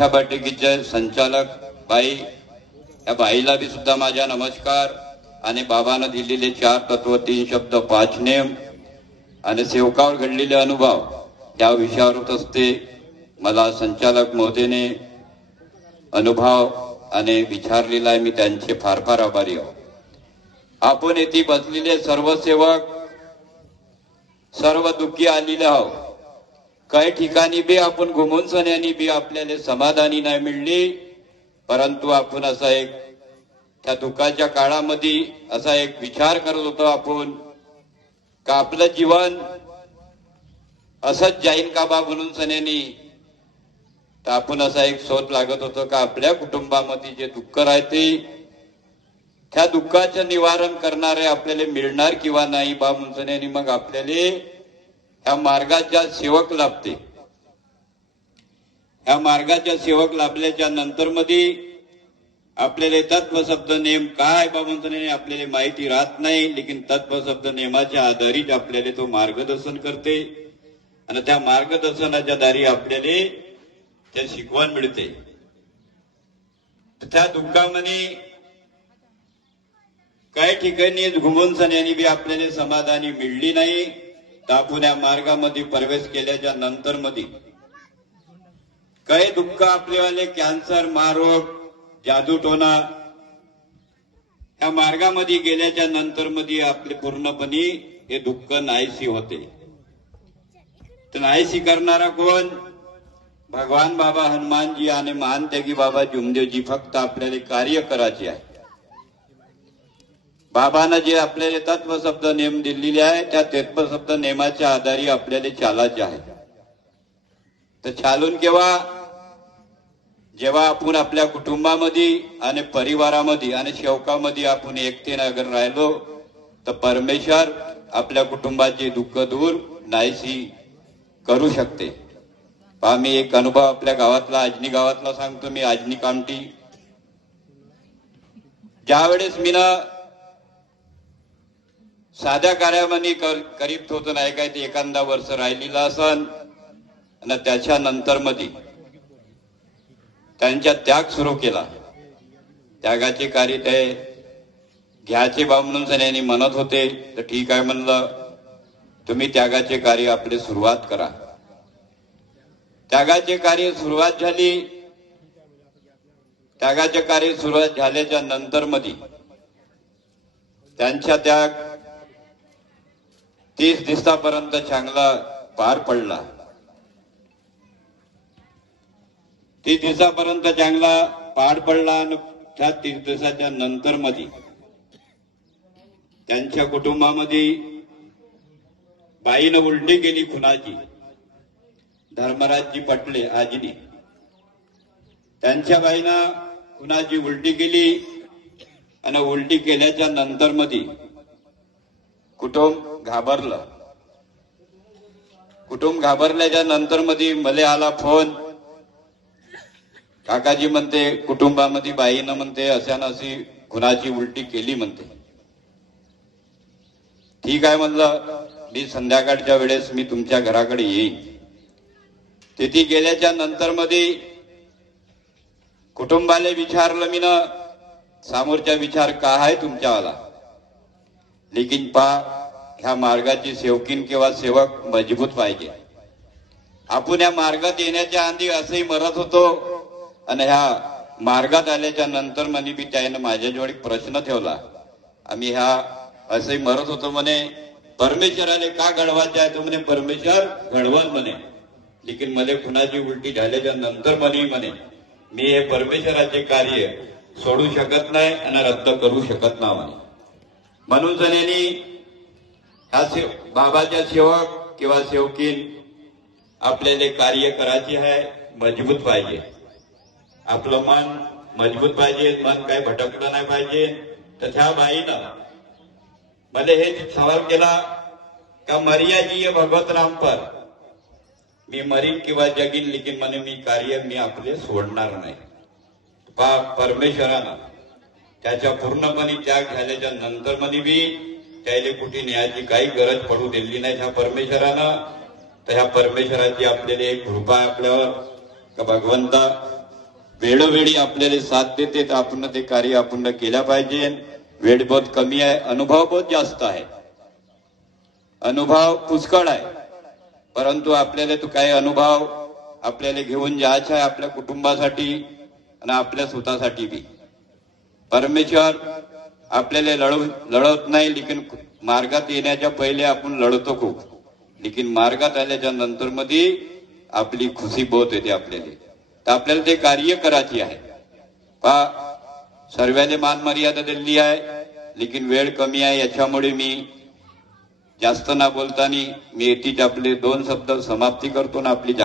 कथा बैठकीचे संचालक बाई, या बाईला बी सुद्धा माझा नमस्कार। आणि बाबानं दिलेले 4 तत्व 3 शब्द 5 नेम आणि सेवकावर घडलेले अनुभव या विषयावर असते। मला संचालक महोदयने अनुभव आणि विचारलेला आहे, मी त्यांचे फार फार आभारी आहो। आपण येथे बसलेले सर्व सेवक, सर्व दुःखी आलेले आहोत। काही ठिकाणी बी आपण घुमून सन्यानी बी आपल्याला समाधानी नाही मिळली, परंतु आपण असा एक त्या दुःखाच्या काळामध्ये असा एक विचार करत होतो आपण का आपलं जीवन असंच जाईन का बा म्हणून सन्यानी। तर आपण असा एक शोध लागत होतो का आपल्या कुटुंबामध्ये जे दुःख राहते त्या दुःखाचं निवारण करणारे आपल्याला मिळणार किंवा नाही बा म्हणून सन्यानी मग आपल्याला या मार्गाच्या सेवक लाभते। या मार्गाच्या सेवक लाभल्याच्या नंतर मध्ये आपल्याला तत्व शब्द नेम काय बा म्हणून आपल्याला माहिती राहत नाही, लेकिन तत्व शब्द नेमाच्या आधारित आपल्याला तो मार्गदर्शन करते आणि त्या मार्गदर्शनाच्या दारी आपल्याला त्या शिकवण मिळते। त्या दुःखामध्ये काही ठिकाणी घुमून सन्यानी बी आपल्याला समाधानी मिळली नाही, तर आपण या मार्गामध्ये प्रवेश केल्याच्या नंतर मध्ये काही दुःख आपल्यावाले कॅन्सर, महारोग, जादूटोना या मार्गामध्ये गेल्याच्या नंतर मध्ये आपले पूर्णपणे हे दुःख नाहीसी होते। तर नाहीसी करणारा कोण? भगवान बाबा हनुमानजी आणि महान त्यागी बाबा जुमदेवजी फक्त आपल्याला कार्य करायचे आहे। बाबांना जे आपल्याला तत्व शब्द नेम दिलेले आहे त्या तत्व शब्द नेमाच्या आधारे आपल्याला चालायचे आहे। तर चालून केव्हा? जेव्हा आपण आपल्या कुटुंबामध्ये आणि परिवारामध्ये आणि सेवकामध्ये आपण एकतेने अगर राहिलो तर परमेश्वर आपल्या कुटुंबाचे दुःख दूर नाहीसी करू शकते। मी एक अनुभव आपल्या गावातला, आजनी गावातला सांगतो। मी आजनी कामठी ज्या वेळेस मी ना साध्या कार्यामध्ये करीत होतो नाही काय ते एखादा वर्ष राहिलेला असन आणि त्याच्यानंतर मध्ये त्यांच्या त्याग सुरू केला। त्यागाचे कार्य ते घ्यायचे बा म्हणून सन्यानी म्हणत होते, तर ठीक आहे म्हणलं, तुम्ही त्यागाचे कार्य आपले सुरुवात करा। त्यागाचे कार्य सुरुवात झाली। त्यागाचे कार्य सुरुवात झाल्याच्या नंतर मध्ये त्यांच्या त्याग 30 दिवसापर्यंत चांगला पार पडला। 30 दिवसापर्यंत चांगला पार पडला आणि त्या 30 दिवसाच्या नंतर मध्ये त्यांच्या कुटुंबामध्ये बाईनं उलटी केली खुनाची। धर्मराजजी पटले आजीने त्यांच्या बाईनं खुनाची उलटी केली आणि उलटी केल्याच्या नंतर मध्ये कुटुंब घाबरलं। कुटुंब घाबरल्याच्या नंतर मध्ये मले आला फोन, काकाजी म्हणते कुटुंबामध्ये बाईनं म्हणते अशानं अशी खुनाची उलटी केली म्हणते। ठीक आहे म्हणलं, मी संध्याकाळच्या वेळेस मी तुमच्या घराकडे येईन। तिथे गेल्याच्या नंतर मध्ये कुटुंबाला विचारलं मी ना, समोरचा विचार का आहे तुमच्यावाला, लेकिन ह्या मार्गाची सेवकीन किंवा सेवक मजबूत पाहिजे। आपण या मार्गात येण्याच्या आधी असंही मरत होतो आणि ह्या मार्गात आल्याच्या नंतर म्हणे मी त्याने माझ्याजवळ एक प्रश्न ठेवला। आम्ही ह्या असंही मरत होतो म्हणे, परमेश्वराने का घडवायचे आहे? तो म्हणे परमेश्वर घडवल म्हणे, लेकिन मला खुनाची उलटी झाल्याच्या नंतर म्हणे मी हे परमेश्वराचे कार्य सोडू शकत नाही आणि रद्द करू शकत नाही म्हणे। म्हणून सन्यानी ह्या बाबाच्या सेवक किंवा सेवकीन आपल्याला कार्य करायचे आहे, मजबूत पाहिजे। आपलं मन मजबूत पाहिजे, मन काही भटकलं नाही पाहिजे। तर त्या बाईनं मला हे सवाल केला का मरियाजी ये भगवत राम पर, मी मरीन किंवा जगीन, लेकिन म्हणे मी कार्य मी आपले सोडणार नाही। परमेश्वरानं त्याच्या पूर्णपणे त्याग झाल्याच्या नंतर मध्ये बी त्याला कुठे न्यायाची काही गरज पडू दिली नाही ह्या परमेश्वरानं। तर ह्या परमेश्वराची आपल्याला एक कृपा आपल्यावर का भगवंता वेळोवेळी आपल्याला साथ देते तर आपण ते कार्य आपण केल्या पाहिजे. वेळ बहुत कमी आहे, अनुभव बहुत जास्त आहे, अनुभव पुष्कळ आहे, परंतु आपल्याला तो काही अनुभव आपल्याला घेऊन जायचा आहे आपल्या कुटुंबासाठी आणि आपल्या स्वतःसाठी बी. परमेश्वर आपल्याला लढवत नाही, लेकिन मार्गात येण्याच्या पहिले आपण लढतो खूप, लेकिन मार्गात आल्याच्या नंतर मध्ये आपली खुशी बहुत येते आपल्याला. तर आपल्याला ते कार्य करायची आहे. सर्वांना मान मर्यादा दिली आहे, लेकिन वेळ कमी आहे, याच्यामुळे मी जास्त ना बोलताना मी येतीच आपले 2 शब्द समाप्ती करतो ना आपली